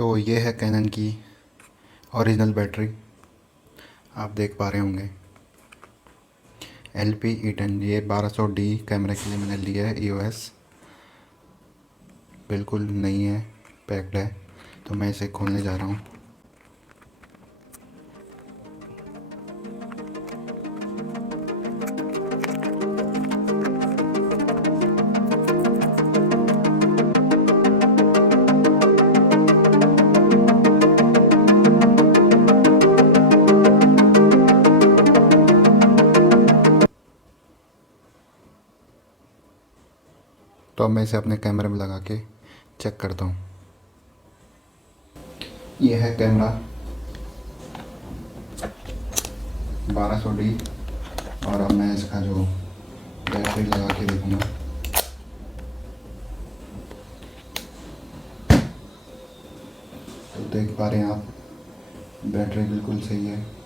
तो ये है कैनन की ओरिजिनल बैटरी, आप देख पा रहे होंगे LP-E10। ये 1200D कैमरे के लिए मैंने लिया है EOS, बिल्कुल नई है, पैक्ड है। तो मैं इसे खोलने जा रहा हूँ। तो अब मैं इसे अपने कैमरे में लगा के चेक करता हूँ। यह है कैमरा 1200D, और अब मैं इसका जो बैटरी लगा के देखूँगा। तो देख पा रहे हैं आप, बैटरी बिल्कुल सही है।